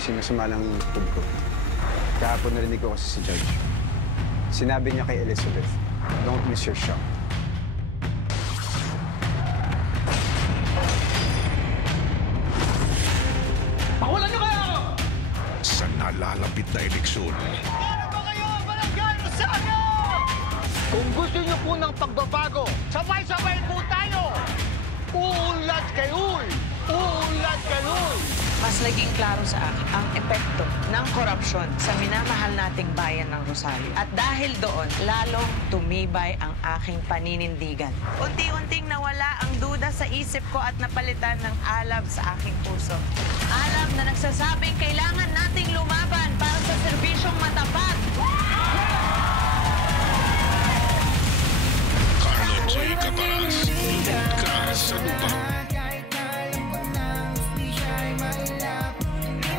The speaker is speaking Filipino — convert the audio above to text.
ay sinasama lang yung loob ko. Kahapon narinig ko kasi si Judge. Sinabi niya kay Elizabeth, don't miss your shot. Pakulan niyo kayo! Sa nalalapit na eleksyon, Ano ba kayo? Barangay Rosario! Kung gusto niyo po ng pagbabago, sabay-sabay po tayo! Uunlad kayo! Uunlad kayo! Mas naging klaro sa akin ang epekto ng korupsyon sa minamahal nating bayan ng Rosario. At dahil doon, lalong tumibay ang aking paninindigan. Unti-unting nawala ang duda sa isip ko at napalitan ng alab sa aking puso. Alab na nagsasabi